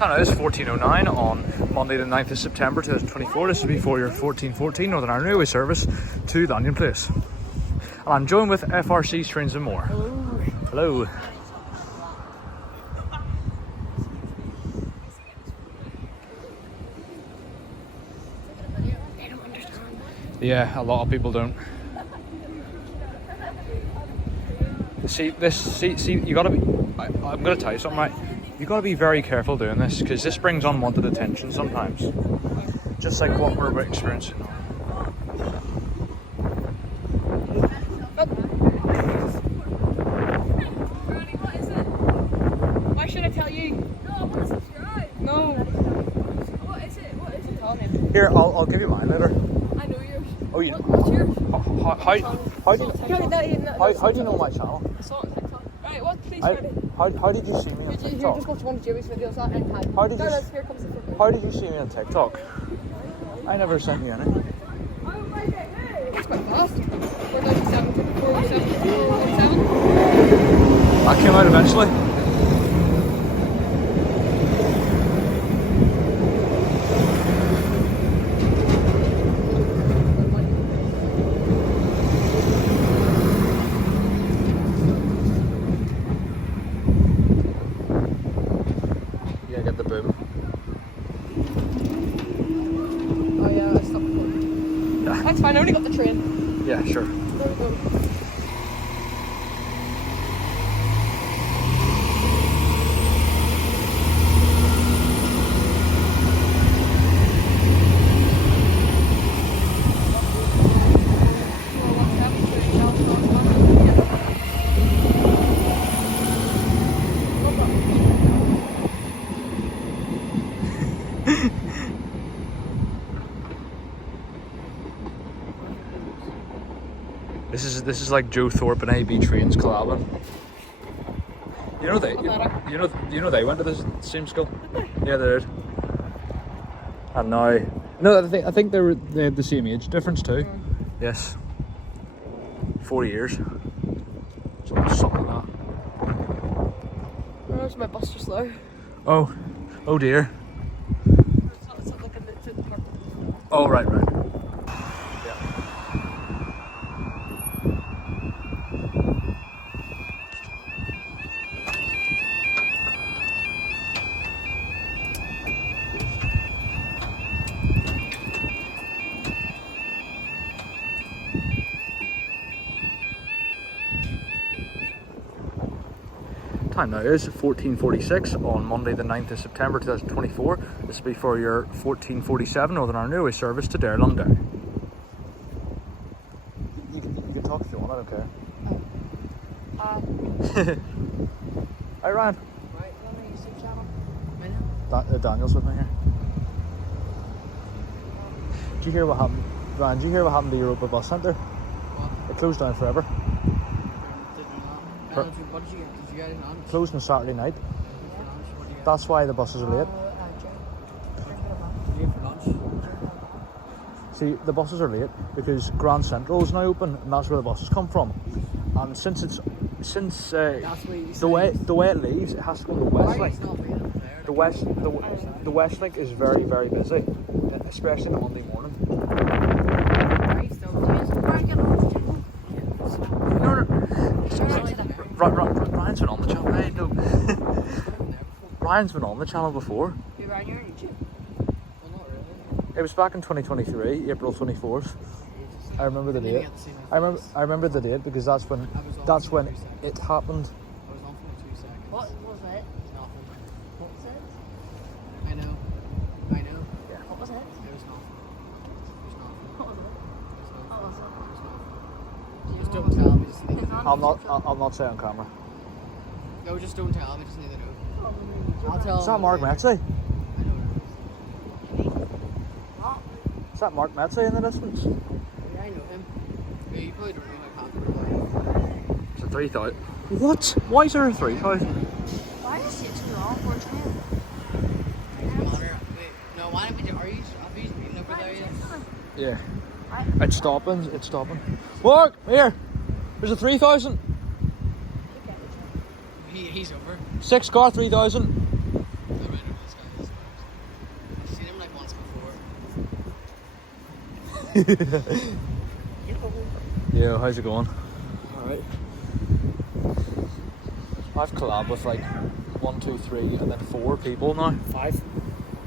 Time now is 14:09 on Monday the 9th of September 2024. This will be for your 1414 Northern Ireland Railway service to Lanyon Place. And I'm joined with FRC Trains and More. Hello. Yeah, a lot of people don't. See, you gotta be, I'm gonna tell you something, right? You gotta be very careful doing this, because this brings unwanted attention sometimes. Just like what we're experiencing now. What is it? Why should I tell you? No, I want to subscribe. No. What is it? What is it? Tell me. Here, I'll give you mine later. I know yours. Oh, you? What's yours? How do you know my channel? I saw it on TikTok. Right, what? Please, How did you see me on Here, TikTok? just watch one of Jimmy's videos and How did you? Here comes the video. How did you see me on TikTok? I never sent you any. It's quite fast. 4,700, 4,700. That came out eventually. Yeah, get the boom. Oh yeah, I stopped. Yeah. That's fine, I only got the train. Yeah, sure. There we go. This is like Joe Thorpe and AB Trains collabing. You know they went to the same school. Yeah, they did. And now, no, I think they had the same age difference too. Yes, 4 years. Something like that. Where's my bus just slow? Oh dear. It's not like in the park. Oh right. Time now is 14:46 on Monday the 9th of September 2024. This will be for your 1447 Northern Ireland Railway service to Londonderry. You can talk if you want, I don't care. Hi Ryan. Right, on the YouTube channel. Daniel's with me here. Did you hear what happened? Ryan, did you hear what happened to Europa Bus Centre? What? It closed down forever. Didn't know that. What did you get? Did you get it on? Closed on Saturday night. For lunch? What did you get? That's why the buses are late. What did you get for lunch? See, the buses are late because Grand Central is now open, and that's where the buses come from. And since That's what you the way it leaves, it has to go to the West Link. It's not real there. The West Link is very busy, especially on a Monday morning. Ryan's been on the channel. Hey, no. Ryan's been on the channel before. You're Ryan, you're on YouTube. Well, not really. It was back in 2023, April 24th. I remember the date. I remember the date because that's when it happened. I was on for like 2 seconds. What was it? Nothing. What was it? I know. Yeah. What was it? It was nothing. It was nothing. What was it? It was nothing. What was it? It was nothing. Do you Just know don't tell me. Just leave It's it. on I'll not say on camera. No, just don't tell me. Just leave it out. Oh, I'll tell. Is that Mark Metzi? I know what? Is that Mark Metzi in the distance? Yeah, I know him. Yeah, you probably don't know my password. It's a 3,000. What? Why is there a 3,000? Why is it too long for a train? Wait, no, why don't we do? Have you been over there yet? Yeah. It's stopping. Mark, here. There's a 3,000. He's over. 6 car 3,000. I don't know this guy. Yeah, how's it going? Alright. I've collabed with like 1, 2, 3, and then 4 people now. 5.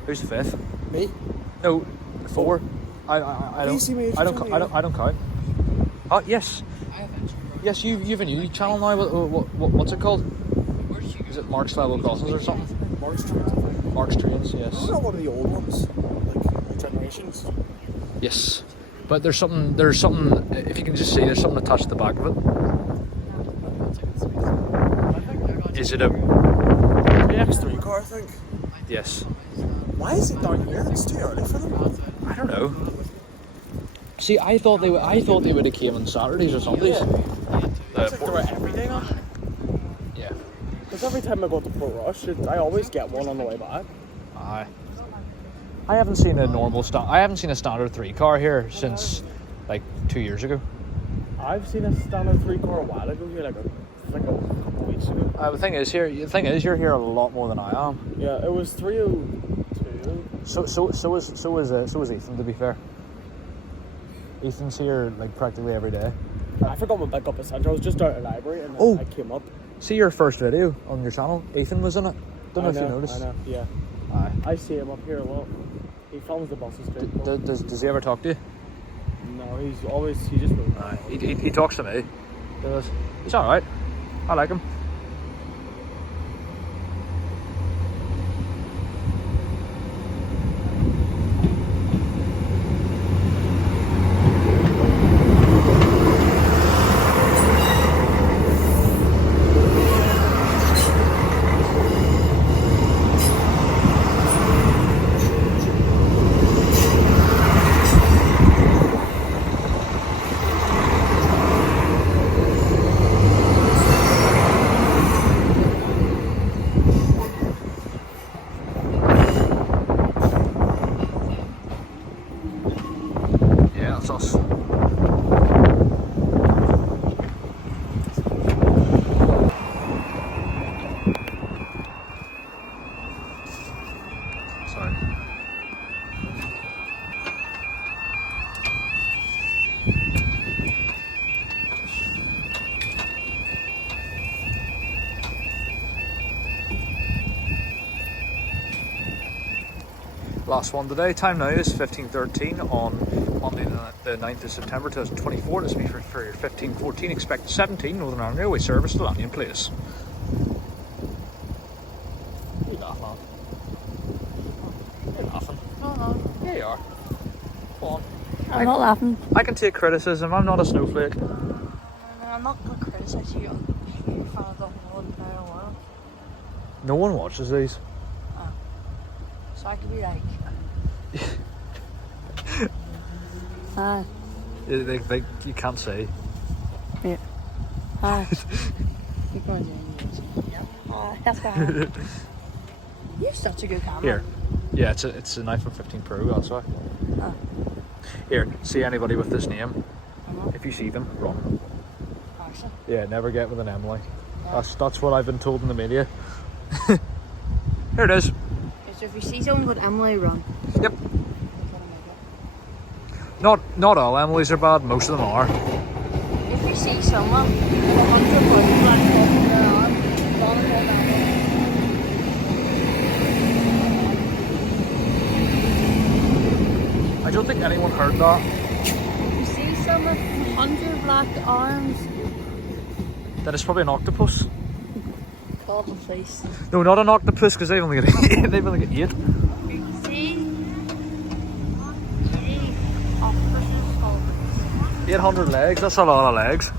Who's the 5th? Me? No, 4. I Easy, mate, don't. tell me. I don't count. Oh yes, I have Antrim. yes. You've a new channel now. What's it called? Where's you? Is it Mark's Level Crossings or something? Mark's Trains, I think. Mark's Trains. I Yes. don't know, one of the old ones. Like, old generations. Yes. But there's something. If you can just see, there's something attached to the back of it. Is it a? The X3 car, I think. Yes. Why is it down here? It's too early for them. I don't know. See, I thought they would have came on Saturdays or Sundays. It's like they're every day now. Yeah. Because every time I go to Port Rush, I always get one on the way back. Aye. I haven't seen a standard 3 car here since like 2 years ago. I've seen a standard 3 car a while ago here, like a couple of weeks ago. The thing is, you're here a lot more than I am. Yeah, it was 302. So is Ethan, to be fair. Ethan's here like practically every day. I forgot my bike up at Central. I was just out of the library and then Oh. I came up. See your first video on your channel? Ethan was in it. Don't know if you noticed. I know, yeah. Aye. I see him up here a lot. He films the buses too. Does he ever talk to you? No, he just moves. Aye. He talks to me. He does. He's alright. I like him. Yeah, that's us. Sorry. Last one today. Time now is 15:13 on Monday the 9th of September 2024. This will be for your 15:14. Expect 17 Northern Ireland Railway service to Lanyon Place. You laughing at? You're laughing. No. Yeah, you are. Go on. I'm not laughing. I can take criticism. I'm not a snowflake. I'm not going to criticise you. I'm a huge fan of the whole entire world. No one watches these. So I could be like... Hi. You can't say. Yeah. Hi. You're going to do it. Hi. That's why. You're such a good camera. Here. Yeah, it's an iPhone 15 Pro, that's why. Oh. Here, see anybody with this name. Uh-huh. If you see them, run. Actually. Yeah, never get with an M like. That's what I've been told in the media. Here it is. So if you see someone with Emily, run. Yep. Not all Emilys are bad, most of them are. If you see someone with 100 buttons like in their arm, run and hold on. I don't think anyone heard that. If you see someone with 100 black arms, Then it's probably an octopus. call the police. No, not an octopus, because they've only got 8. They've only got 8. See? Octopuses call the police. 800 legs, that's a lot of legs.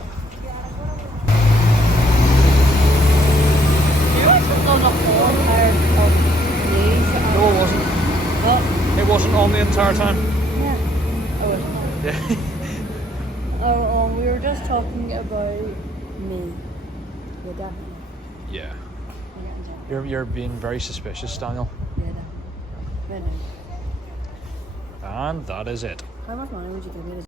You know it's on the whole entire news? No, it wasn't. What? It wasn't on the entire time. Yeah. Oh, wait. Yeah. We were just talking about me. Yeah, definitely. Yeah. Yeah, You're being very suspicious, Daniel. definitely. And that is it. How much money would you give me to